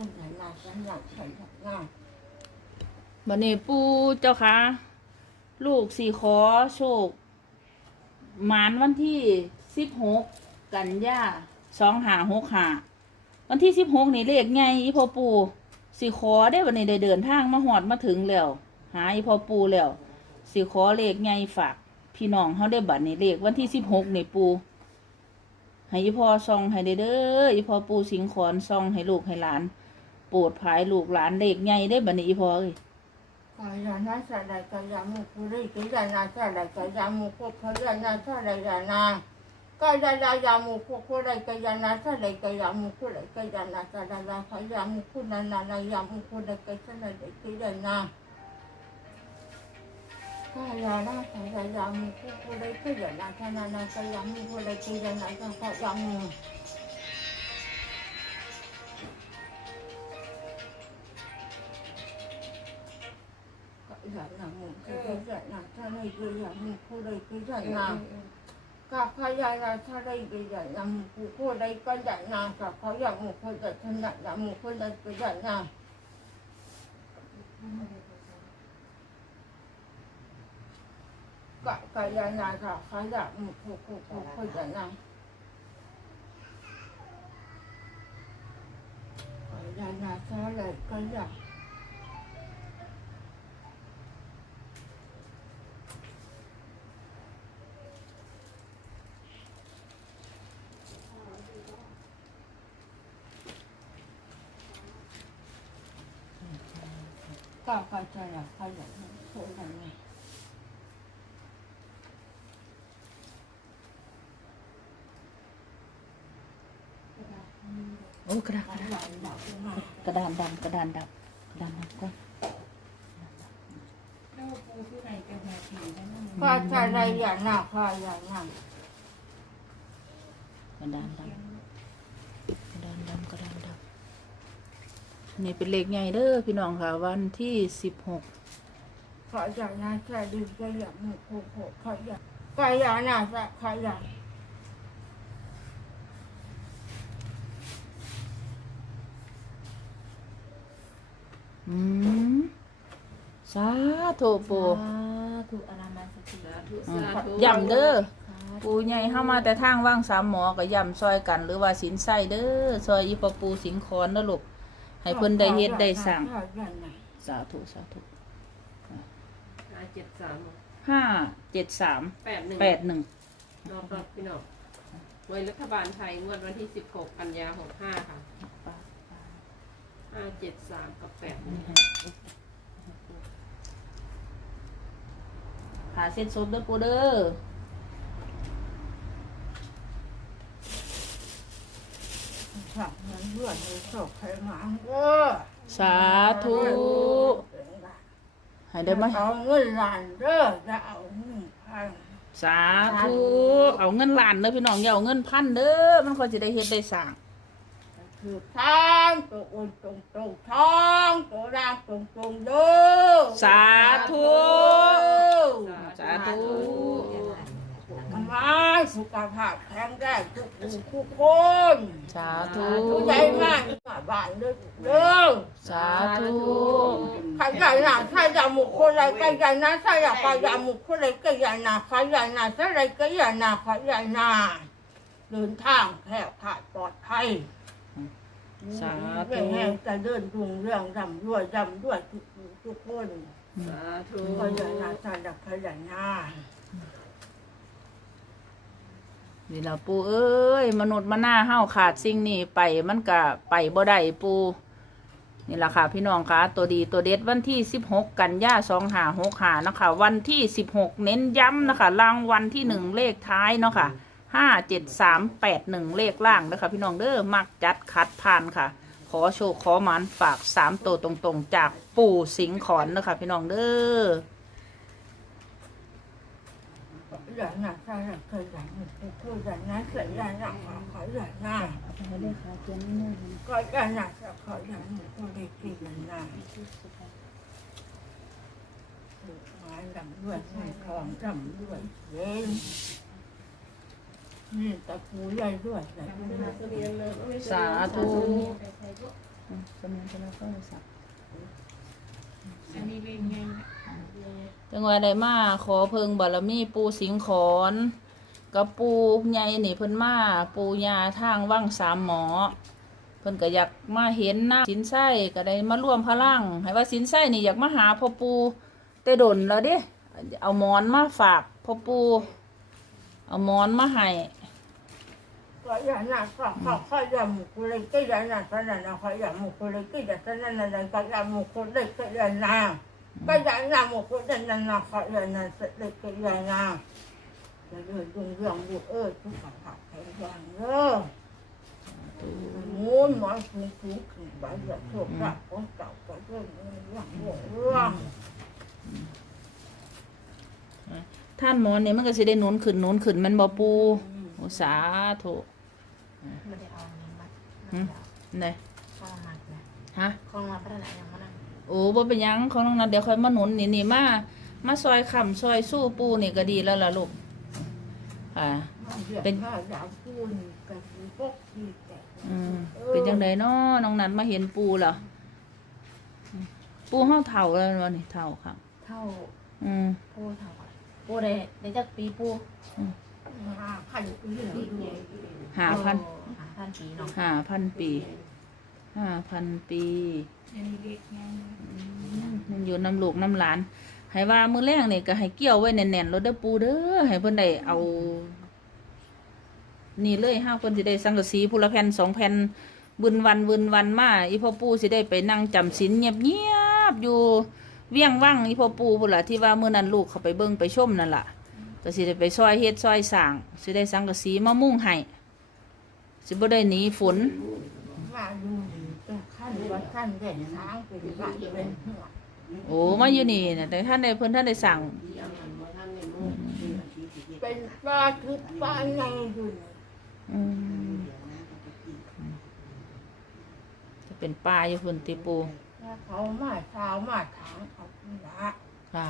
คนไหนมาฉันอยากใส่หน้าบันนี้ปูเจ้าคะลูกสี่ขอโชคหมานวันที่สิบหกกันยาสองหาหกหาวันที่สิบหกนี่เลขไงอีพอปูสี่ขอได้วันนี้ได้เดินทางมาหอดมาถึงแล้ว หาอีพอปูแล้วสี่ขอเลขไงฝาก พี่น้องเขาได้บัตรนี่เลขวันที่สิบหกนี่ปูให้อีพอซองให้ได้เด้ออีพอปูสิงขอนซองให้ลูกให้หลาน โปรดภายลูกหลานเลขไงได้บัตรนี้พอเอ้ยกายานาสลายกายามุคุริกายานาสลายกายามุคุพยานาสลายยานากายาลายามุคุคุริกายานาสลายกายามุคุริกายานาสลายยายามุคุนานาลายามุคุริกายสลายกายานากายานาสลายยามุคุคุริกายานาสลายกายามุคุริกายานาสลายยามุ ก็อยากนำมึงก็อยากนำถ้าได้ก็อยากมึงผู้ใดก็อยากนำก็ขยายนะถ้าได้ก็อยากนำมึงผู้ใดก็อยากนำก็เขาอยากมึงผู้ใดถนัดนำมึงผู้ใดก็อยากนำก็ขยายนะก็เขาอยากมึงผู้ผู้ผู้ผู้อยากนำขยายนะถ้าได้ก็อยากก็เข้าใจแล้ว เข้าใจแล้วเข้าใจแล้วโอ้กระดาษเข้าใจแล้วกระดานดำกระดานดำกระดานดำก็เข้าใจอะไรอย่างน่ะเข้าอย่างน่ะกระดานดำกระดานดำกระดานดำ นี่เป็นเลขใหญ่เด้อพี่น้องค่ะ วันที่สิบหกเข้าใจนะแค่ดูก็อยากมุกโคโคเข้าใจก็อย่างน่ะจะเข้าใจอืมสาธุปูถูกอนามัยสติอืมย่ำเด้อปูใหญ่เข้ามาแต่ทางว่างสามหมอก็ย่ำซอยกัน หรือว่าสินไส้เด้อซอยอีปอปูสิงคอนนะลูก ให้เพิ่นได้เฮ็ดได้สั่งเข้าใจน่ะสาธุสาธุห้าเจ็ดสามห้าเจ็ดสามแปดหนึ่งแปดหนึ่งรอบรอบพี่น้องหน่วยรัฐบาลไทยงวดวันที่สิบหกกันยาหกห้าค่ะห้าเจ็ดสามกับแปดหนึ่งหาเส้นสดเด้อปูเด้อ ค่ะมันเลือดเลยโศกใครมาเออสาธุให้ได้ไหมเอาเงินล้านเด้อจะเอาหนึ่งพันสาธุเอาเงินล้านเด้อพี่น้องอย่าเอาเงินพันเด้อมันก็จะได้เฮ็ดได้สั่งคือทางตัวอุ่นตรงตรงท้องตัวร่างตรงตรงเด้อสาธุสาธุ ทำไม สุขภาพแข็งแรงทุกผู้ทุกคนสาธุผู้ใหญ่มากบ้านเด้อเด้อสาธุใครใหญ่หนาใครใหญ่หมุกคนไรก็ใหญ่นะใครใหญ่ก็ใหญ่หมุกคนไรก็ใหญ่นะใครใหญ่นะใครไรก็ใหญ่นะใครใหญ่นะเดินทางแคบขาดปลอดภัยสาแม่ธุแห้งจะเดินดุงเรื่องรำด้วยรำด้วยทุกทุกคนสาธุขยันนะจันดักขยันนะ นี่ละปูเอ้ย มนุษย์มาหน้าเฮาขาดสิ่งนี้ไปมันก็ไปบ่ได้ปูนี่ละค่ะ พี่น้องคะตัวดีตัวเด็ดวันที่ 16 กันยา2565หกหานะคะวันที่ 16 เน้นย้ำนะคะรางวัลที่หนึ่งเลขท้ายเนาะค่ะ57381เลขล่างนะคะพี่น้องเด้อมักจัดคัดผ่านค่ะ ขอโชคขอมานฝากสามตัวตรงๆ จากปู่สิงขอนนะคะพี่น้องเด้อ ขยันนะจันดักขยันขยันนะขยันนะขยันนะก็ยันนะขยันคนได้กินนะมาลำด้วยทองลำด้วยเย็นนี่ตะปูใหญ่ด้วยสาธุขอืมจำนวนจะรับโทรศัพท์ อันนี้เลขไงนะจังหวะใดมาขอเพิงบารมีปูสิงขอนกับปูใหญ่นี่เพิ่นมาปูยาทางว่างสามหมอ เพิ่นก็อยากมาเห็นหน้าสินไส้ก็ได้มาร่วมพลังให้ว่าสินไส้นี่อยากมาหาพ่อปูแต่ดนแล้วเด้เอาหมอนมาฝากพ่อปูเอาหมอนมาให้ ก็อย่างนั้นก็เขาเขาอย่างมุกุเลยก็อย่างนั้นก็อย่างนั้นเขาอย่างมุกุเลยก็อย่างนั้นนั่นนั่นก็อย่างมุกุเลยก็อย่างนั้นก็อย่างนั้นมุกุเลยนั่นนั่นเขาอย่างนั้นเสร็จเลยก็อย่างนั้นจะเรื่องดุงเรื่องบุเออทุกข์ขัดแข็งอย่างเด้อมูนหมอนสูงสูงขึ้นไปอย่างโชคลาภของเก่าก็เรื่องเรื่องเรื่องท่านหมอนนี่มันก็สิได้หนุนขึ้นหนุนขึ้นแมันบ่ปูโอ้สาธุ ไม่ได้เอาเงินมาหืมไหนข้องมานะฮะข้องมาพัฒนาอย่างมันนั่งโอ้บ่เป็นหยังของน้องนัดเดี๋ยวค่อยมาหนุนนี่นี่มามาซอยค้ำซอยสู้ปูนี่ก็ดีแล้วล่ะลูกอ่าเป็นข้าอยากพูดกับพวกที่แต่อืมเป็นจังไดเนาะน้องนัดมาเห็นปูเหรออืมปูเฮาเฒ่าแล้ววะนี่เฒ่าค่ะเท่า อืมปูเท่าปูได้ได้จากปีปู มาขันปีห้าพันหาพันปีเนาะห้าพันปีห้าพันปีอันนี้เลขไงนะมันอยู่น้ำลูกน้ำหลาน ให้ว่ามือแรงนี่ยก็ให้เกี่ยวไว้แน่นๆรถเด้อปูเด้อให้เพิ่อนได้เอา นี่เลยห้าเพิ่นสิได้สังกะสีพูละแผ่นสองแผ่นบึนวันบึนวันมาอีพ่อปูสิได้ไปนั่งจำศีลเงียบๆอยู่เวียงว่างอีพ่อปูพุ่นละที่ว่าเมื้อนั้นลูกเขาไปเบิ่งไปชมนั่นล่ะ ก็สิได้ไปซอยเฮ็ดซอยสร้างสิได้สังกะสีมามุ่งให้สิบ่ได้หนีฝนมาดูดีเป็นขั้นว่าขั้นเด่นช้างเป็นบ้านเป็นหัวโอ้มาอยู่นี่น่ะแต่ท่านได้เพิ่นท่านได้สั่งเป็นป้าทุกป้าในอยู่อืมจะเป็นปลาอยู่พุ่นติปู แล้วเขามาเช้ามาถางเขาที่ละค่ะ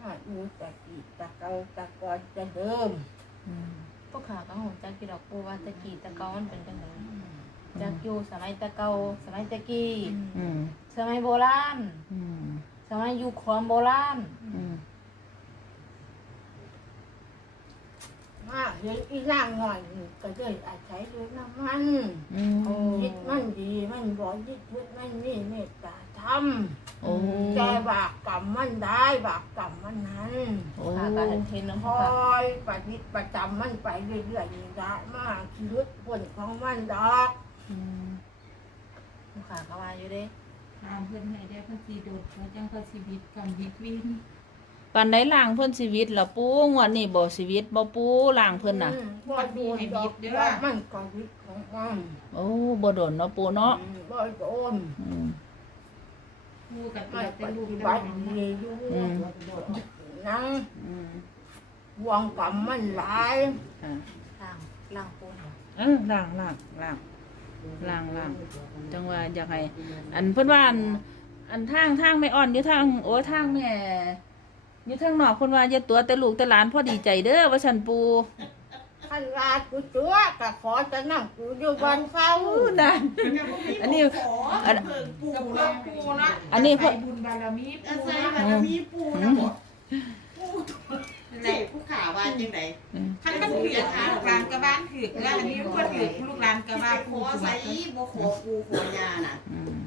มาดูตะกี้ตะเกาตะกอนจะเดิมอืมพวกขาก็หูจักกี่ดอกปูว่าตะกี้ตะเกามันเป็นจังไดจากอยู่สมัยตะเกาสมัยตะกี้อืมสมัยโบราณอืมสมัยอยู่ขอมโบราณอืมมาเห็นอีนางหน่อยนี่ก็เลยอาศัยดูน้ำมันอืมยึดมันดีมันบอกยึดยึดมันมีเมตตาธรรม โอ้แกบากกรรมมันได้บากกรรมมันนั้นโอ้ขาก็เห็นน้ำคพ่ออค่ะยปฏิบัติประจำมันไปเรื่อยๆนี่ละมากชีวิตผลของมันดอกอืมพวกขาก็ว่าอยู่เด้ตามเพื่อนให้ได้เพื่อนสีโดดเพื่อนจังเขาชีวิตกรรมวิตวินปันได้ล่างเพิ่นชีวิตล่ะปูงวดนี้บ่ชีวิตบ่ปูล่างเพิ่นน่ะอืมบ่ดูดอกว่ามันก็วิตของมันโอ้บ่โดนเนาะปูเนาะอืมบ่โดน อืม คู่กับไม่เราปเป็นลูกฏิได้บัติดีอยู่นั่งอืมวงกรรมมันหลายค่ะล่างล่างปูนเออล่างล่างล่างล่างล่างจังว่าอยากให้อันเพิ่อนว่าอันอันทางทางไม่อ่อนอยู่ทางโอ้ทางแม่อยู่ทางนอกเพิ่นว่าอย่าตัวแต่ลูกแต่หลานพ่อดีใจเด้อว่าซั่นปู ขันลาดกูจัวก็ขอจะนั่งกูอยู่บนเฝ้าอู้นั่น อันนี้อันกับเพื่อนปูนะอันนี้เพิ่นใส่บุญบารมีปูอาศัยนะบารมีปูนะบอกปูเจ๊ผู้ข่าวว่าจังไดอืมคันมันถือหาลูกหลานกระบ้านถือแล้วอันนี้เพิ่นถือลูกหลานกระบ้านขอใส่บ่ขอปูขอยาน่ะอืม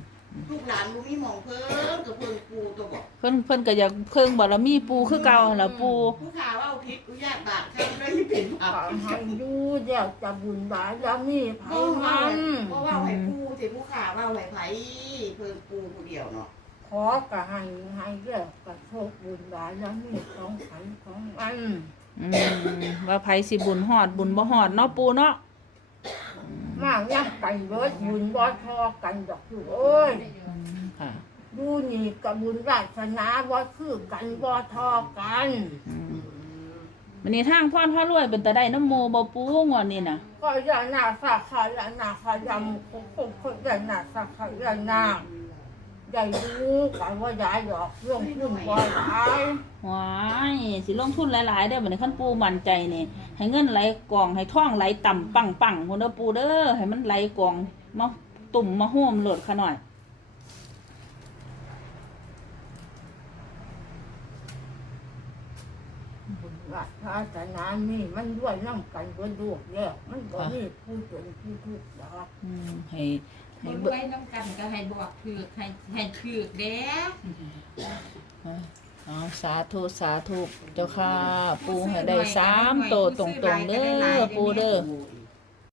ลูกหลานบ่มีหมองเพิ่นก็เพิ่นปูตัวบอกเพิ่นเพิ่นก็อยากเพิ่งบารมีปูคือเก่าล่ะปูผู้ข่าวว่าเอาพิษอุยาตบาปใช่ได้เป็นบาขอปให้ดูเดี๋ยวจะบุญบารมีไผเพราะว่ามันเพราะว่าให้ปูสิผู้ข่าวว่าให้ไผเพิ่นปูผู้เดียวเนาะขอก็ให้ให้เดี๋ยวก็โชคบุญบารมีของไผของมัน อืมว่าไผสิบุญฮอดบุญบ่ฮอดเนาะปูเนาะ มากยังกันเบิดบุญบ่ทอกันดอกอยู่เอ้ยอืมค่ะ ดูนี่กับบุญราชนาบ่คือกันบ่ทอกันอืมวันนี้ทางพ่อนพ่อรวยเป็นตาได้น้ำโมบ่ปูงวดนี้น่ะก็อย่าหน้าสาขาอย่าหน้าขายำคงคงคงอย่าหน้าสาขาอย่าหน้า ใหญ่รู้กันว่าย้ายดอกเรื่องขึ้นบ่หลายว้ายสิลงทุนหลายๆเด้อบัดนี้ขั้นปูมั่นใจนี่ให้เงินไหลกองให้ท่องไหลต่ำปังๆพุ่นเด้อปูเด้อให้มันไหลกองมาตุ่มมาห่มโหลดขาหน่อย บุญ วัฒนาศาสนามีมันด้วยน้ำกันก็ดูกแล้วมันก็มีผู้จนผู้ทุกข์ยากอืมให้ให้คนเบิ่งไว้น้ำกันก็ให้บอกถือกให้ให้ถือกเด้เอาสาธุสาธุเจ้าค่ะ ปูให้ได้สามโตวตรงๆเด้อปูเด้อ อ